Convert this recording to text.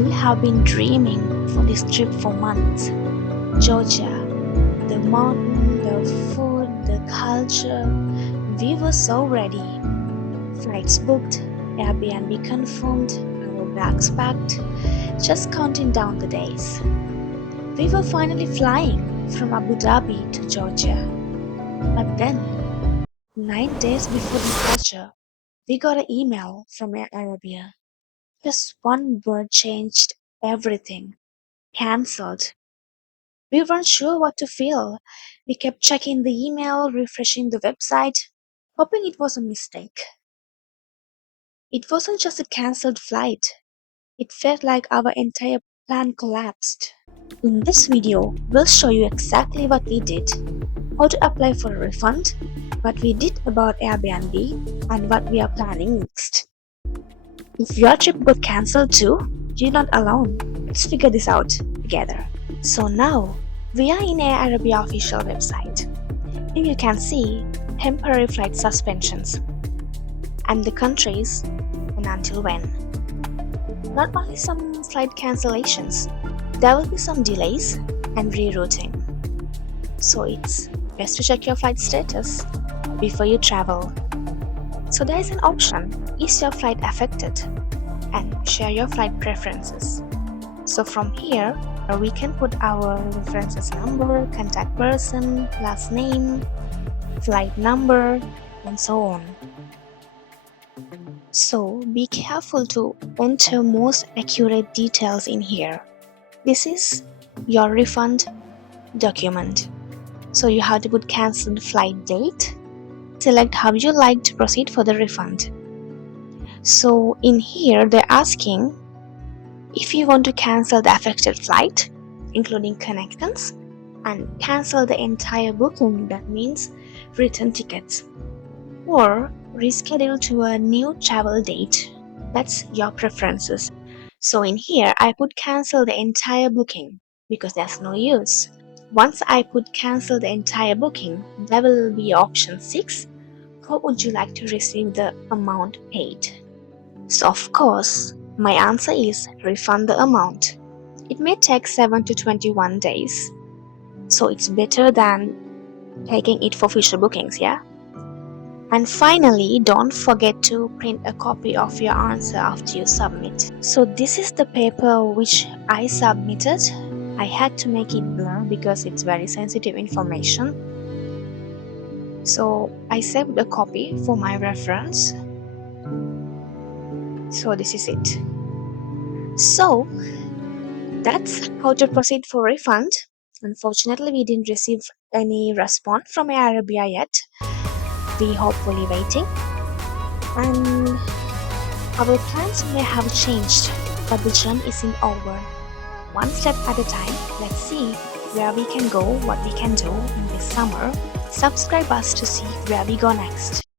We have been dreaming for this trip for months. Georgia, the mountain, the food, the culture. We were so ready. Flights booked, Airbnb confirmed, our bags packed, just counting down the days. We were finally flying from Abu Dhabi to Georgia. But then, 9 days before departure, we got an email from Air Arabia. Just one word changed everything. Cancelled. We weren't sure what to feel. We kept checking the email, refreshing the website, hoping it was a mistake. It wasn't just a cancelled flight. It felt like our entire plan collapsed. In this video, we'll show you exactly what we did, how to apply for a refund, what we did about Airbnb, and what we are planning next. If your trip got cancelled too, you're not alone. Let's figure this out together. So now, we are in Air Arabia official website. Here you can see temporary flight suspensions and the countries and until when. Not only some flight cancellations, there will be some delays and rerouting. So it's best to check your flight status before you travel. So there is an option, is your flight affected? And share your flight preferences. So from here, we can put our references number, contact person, last name, flight number, and so on. So be careful to enter most accurate details in here. This is your refund document. So you have to put cancelled flight date. Select how you like to proceed for the refund. So in here they're asking if you want to cancel the affected flight, including connections, and cancel the entire booking, that means return tickets, or reschedule to a new travel date. That's your preferences. So in here I put cancel the entire booking because there's no use. Once I put cancel the entire booking, there will be option 6. How would you like to receive the amount paid? So of course, my answer is refund the amount. It may take 7 to 21 days. So it's better than taking it for future bookings, yeah? And finally, don't forget to print a copy of your answer after you submit. So this is the paper which I submitted. I had to make it blur because it's very sensitive information. So I saved a copy for my reference. So this is it. So that's how to proceed for refund. Unfortunately, we didn't receive any response from Air Arabia yet. We hopefully waiting. And our plans may have changed, but the journey isn't over. One step at a time, let's see where we can go, what we can do in this summer. Subscribe us to see where we go next.